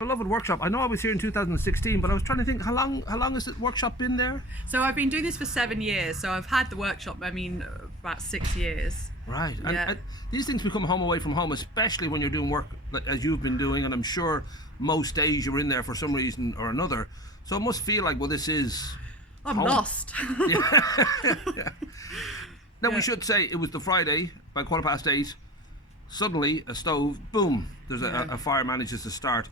Beloved workshop. I know I was here in 2016, but I was trying to think how long has the workshop been there? So I've been doing this for 7 years. So I've had the workshop, about 6 years. Right. Yeah. And these things become home away from home, especially when you're doing work as you've been doing, and I'm sure most days you're in there for some reason or another. So it must feel like, well, this is I'm home. lost. Yeah. Now we should say it was the Friday by 8:15. Suddenly a stove, boom, there's a fire manages to start.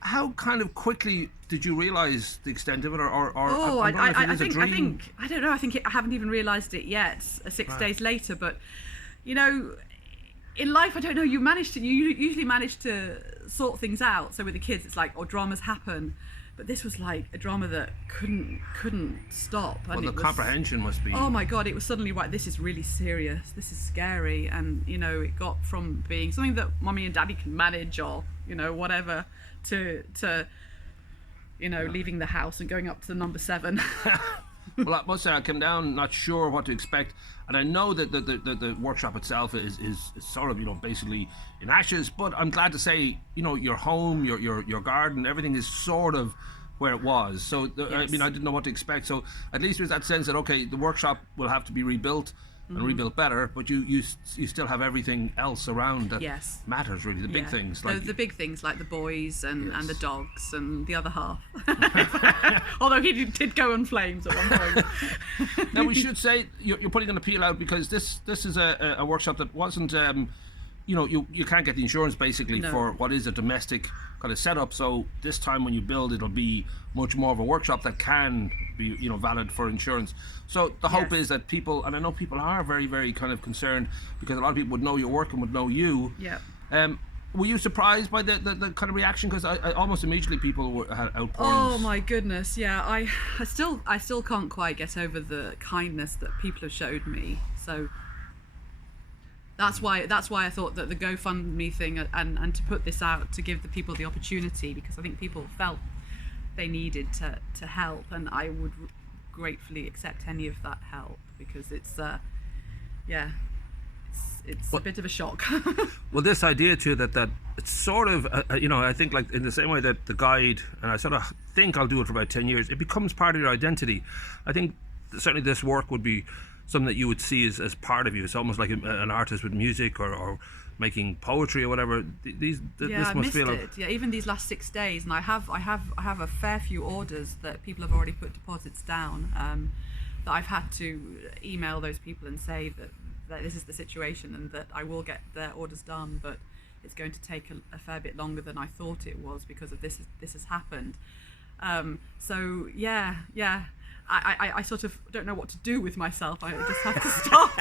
How kind of quickly did you realise the extent of it, I think I haven't even realised it yet. 6 days later, but you know, in life, I don't know. You usually manage to sort things out. So with the kids, it's like, dramas happen, but this was like a drama that couldn't stop. And well, the comprehension must be. Oh my God! It was suddenly like, this is really serious. This is scary, and you know, it got from being something that Mummy and Daddy can manage, or you know, whatever, to you know, leaving the house and going up to the number 7. Well, I must say I came down not sure what to expect, and I know that the workshop itself is sort of, you know, basically in ashes, but I'm glad to say, you know, your home, your garden, everything is sort of where it was. So yes. I mean, I didn't know what to expect, so at least there's that sense that, okay, the workshop will have to be rebuilt and rebuilt better, but you still have everything else around that matters, really, the big things, like the big things like the boys and the dogs and the other half. Although he did go in flames at one point. Now we should say you're putting an appeal out because this is a workshop that wasn't you know, you can't get the insurance basically for what is a domestic kind of setup, so this time when you build, it'll be much more of a workshop that can be, you know, valid for insurance. So the hope is that people, and I know people are very, very kind of concerned because a lot of people would know your work and would know you. Yeah. Were you surprised by the kind of reaction? Because I almost immediately people had outpourings. Oh my goodness, yeah. I still can't quite get over the kindness that people have showed me. So that's why I thought that the GoFundMe thing and to put this out to give the people the opportunity, because I think people felt they needed to help, and I would gratefully accept any of that help, because it's a bit of a shock. Well, this idea too that it's sort of you know, I think like in the same way that the guide, and I sort of think I'll do it for about 10 years, it becomes part of your identity. I think certainly this work would be something that you would see as part of you. It's almost like an artist with music or making poetry or whatever. This must feel it. Yeah, even these last 6 days, and I have a fair few orders that people have already put deposits down. That I've had to email those people and say that this is the situation and that I will get their orders done, but it's going to take a fair bit longer than I thought it was because of this has happened. So yeah. I sort of don't know what to do with myself. I just have to stop.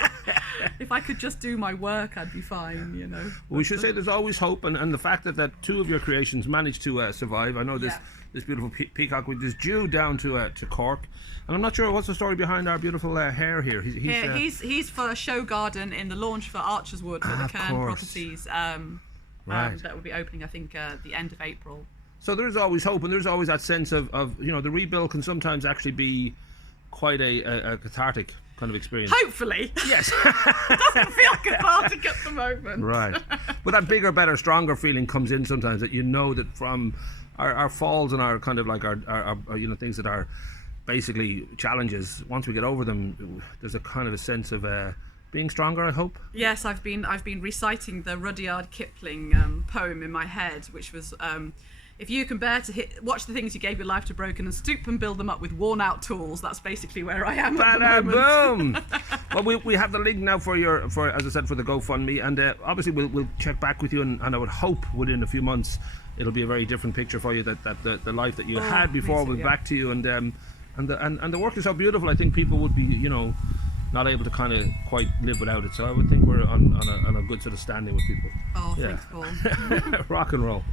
If I could just do my work, I'd be fine, you know. Well, we should say there's always hope, and the fact that 2 of your creations managed to survive. I know this beautiful peacock, which is due down to Cork, and I'm not sure what's the story behind our beautiful hare here. He's for a show garden in the launch for Archer's Wood for the Cairn properties. Right. That will be opening, I think, the end of April. So there's always hope, and there's always that sense of you know, the rebuild can sometimes actually be quite a cathartic kind of experience. Hopefully. Yes. Doesn't feel cathartic at the moment. Right. But that bigger, better, stronger feeling comes in sometimes, that you know that from our falls and our kind of like our you know, things that are basically challenges, once we get over them, there's a kind of a sense of being stronger, I hope. Yes, I've been reciting the Rudyard Kipling poem in my head, which was if you can bear to watch the things you gave your life to broken and stoop and build them up with worn-out tools, that's basically where I am at the moment. Boom! Well, we have the link now for as I said, for the GoFundMe, and obviously we'll check back with you, and I would hope within a few months it'll be a very different picture for you, that the life that you had before will be back to you, and the work is so beautiful. I think people would be, you know, not able to kind of quite live without it. So I would think we're on a good sort of standing with people. Oh, thanks, Paul. Rock and roll.